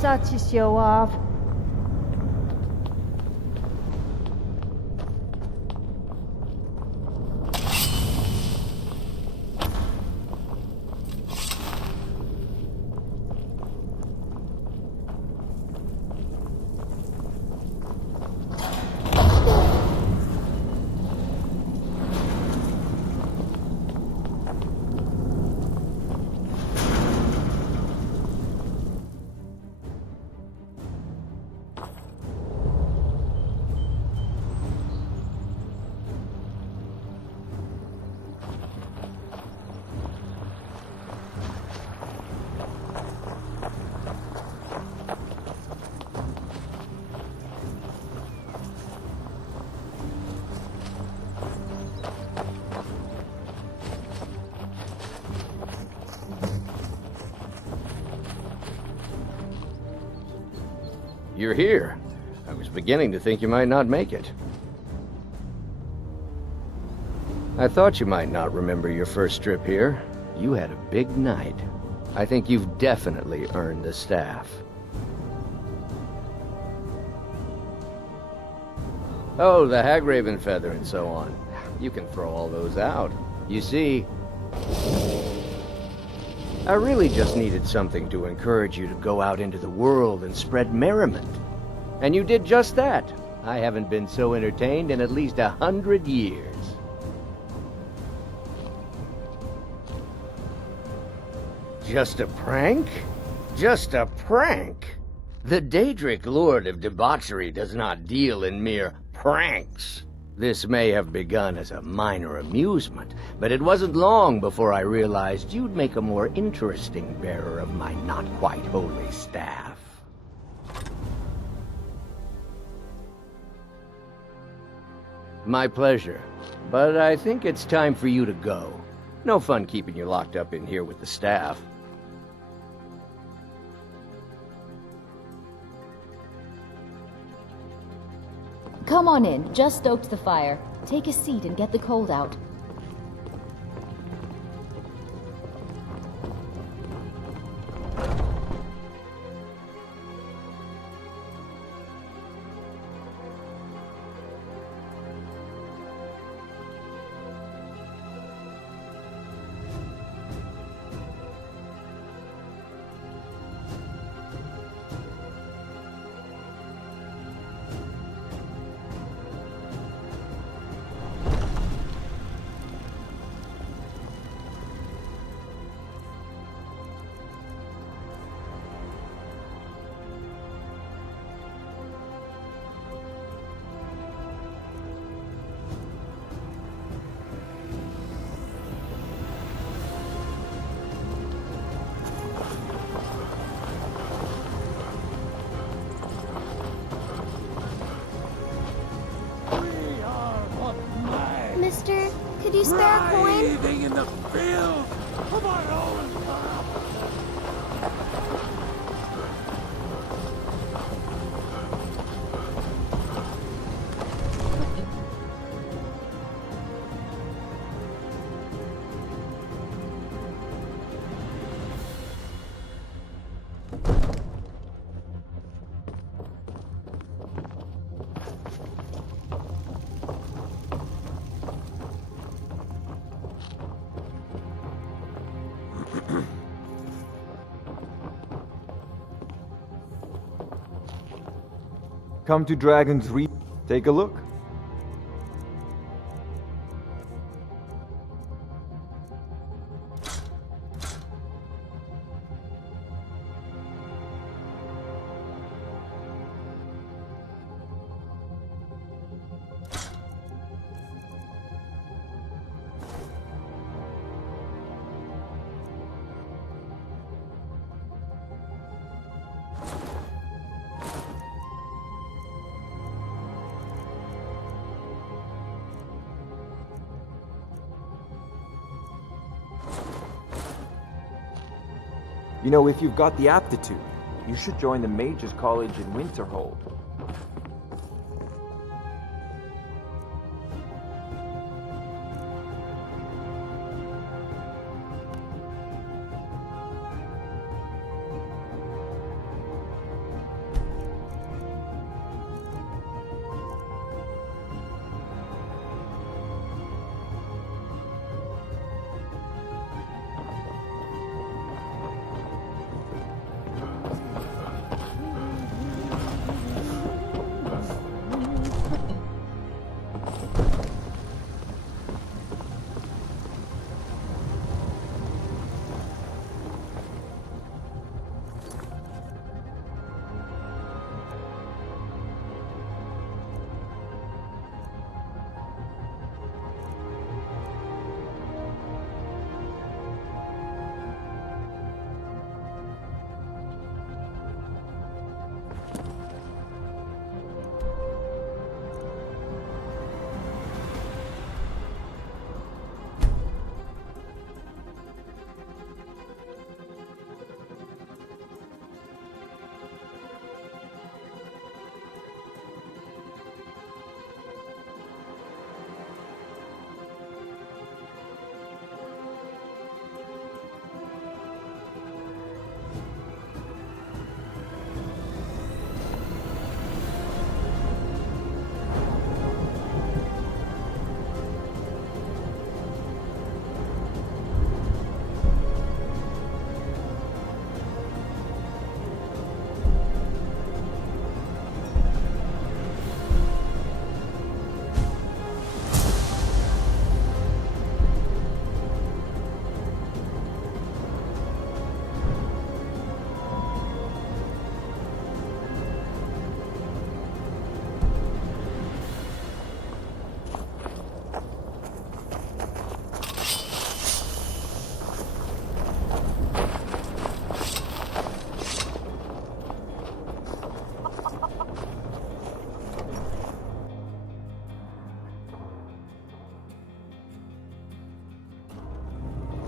Such a show off. You're here. I was beginning to think you might not make it. I thought you might not remember your first trip here. You had a big night. I think you've definitely earned the staff. Oh, the Hagraven feather and so on. You can throw all those out. You see, I really just needed something to encourage you to go out into the world and spread merriment. And you did just that. I haven't been so entertained in at least 100 years. Just a prank? Just a prank? The Daedric Lord of Debauchery does not deal in mere pranks. This may have begun as a minor amusement, but it wasn't long before I realized you'd make a more interesting bearer of my not-quite-holy staff. My pleasure, but I think it's time for you to go. No fun keeping you locked up in here with the staff. Come on in, just stoked the fire. Take a seat and get the cold out. Mister, could you spare a coin? Writhing in the field of my own blood. Come to Dragon's Reach. Take a look. You know, if you've got the aptitude, you should join the Mages College in Winterhold.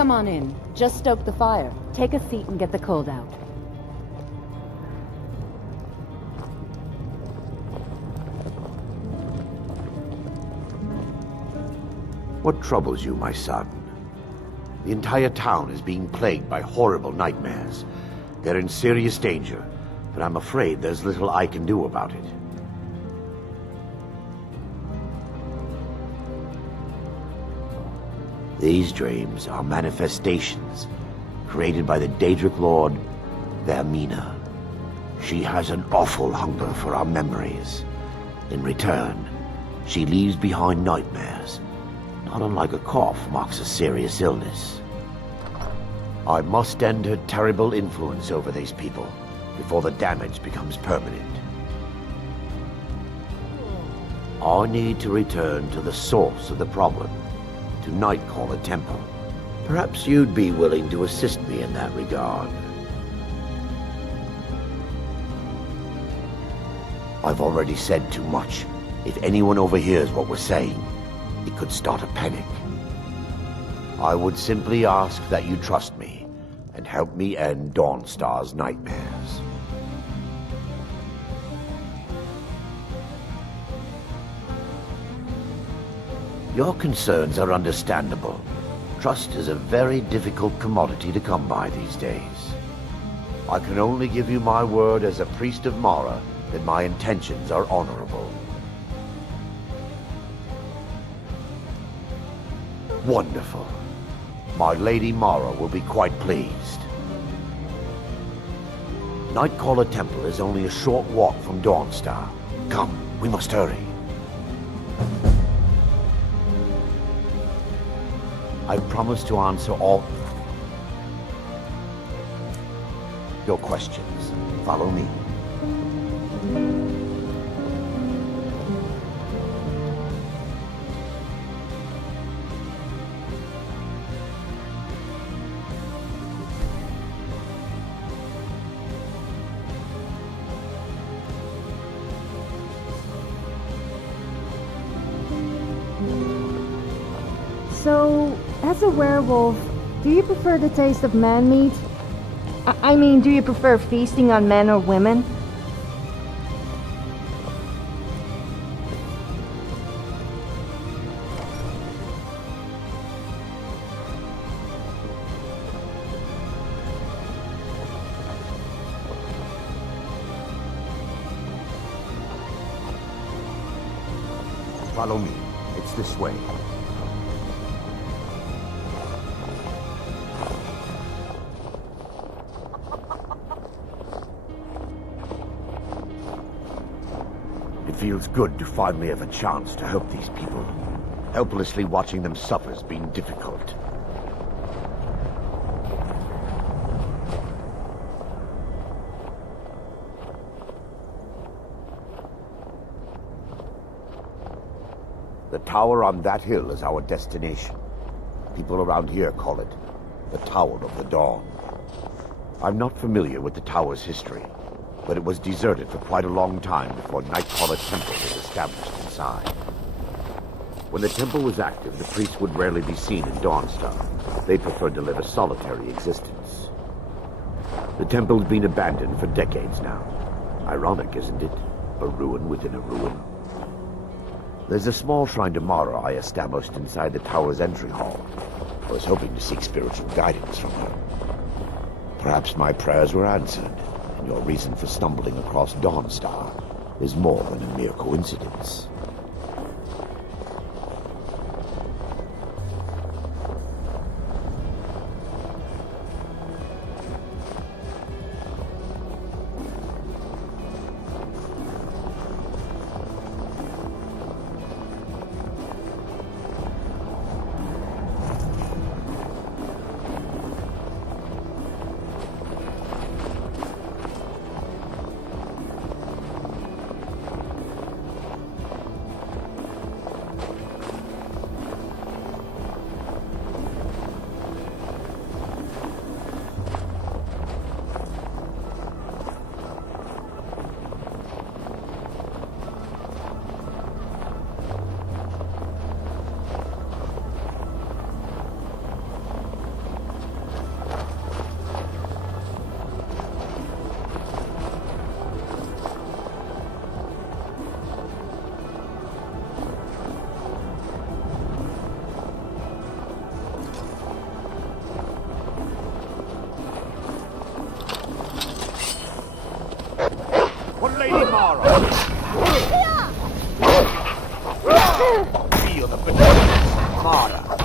Come on in. Just stoke the fire. Take a seat and get the cold out. What troubles you, my son? The entire town is being plagued by horrible nightmares. They're in serious danger, but I'm afraid there's little I can do about it. These dreams are manifestations created by the Daedric Lord, Vermina. She has an awful hunger for our memories. In return, she leaves behind nightmares. Not unlike a cough marks a serious illness. I must end her terrible influence over these people before the damage becomes permanent. I need to return to the source of the problem, to Nightcaller Temple. Perhaps you'd be willing to assist me in that regard. I've already said too much. If anyone overhears what we're saying, it could start a panic. I would simply ask that you trust me and help me end Dawnstar's nightmares. Your concerns are understandable. Trust is a very difficult commodity to come by these days. I can only give you my word as a priest of Mara that my intentions are honorable. Wonderful. My Lady Mara will be quite pleased. Nightcaller Temple is only a short walk from Dawnstar. Come, we must hurry. I promise to answer all your questions. Follow me. So, as a werewolf, do you prefer the taste of man meat? I mean, do you prefer feasting on men or women? Follow me. It's this way. It feels good to finally have a chance to help these people. Helplessly watching them suffer has been difficult. The tower on that hill is our destination. People around here call it the Tower of the Dawn. I'm not familiar with the tower's history, but it was deserted for quite a long time before Nightcaller Temple was established inside. When the temple was active, the priests would rarely be seen in Dawnstar. They preferred to live a solitary existence. The temple's been abandoned for decades now. Ironic, isn't it? A ruin within a ruin. There's a small shrine to Mara I established inside the tower's entry hall. I was hoping to seek spiritual guidance from her. Perhaps my prayers were answered, and your reason for stumbling across Dawnstar is more than a mere coincidence. Feel the benevolence, Mara.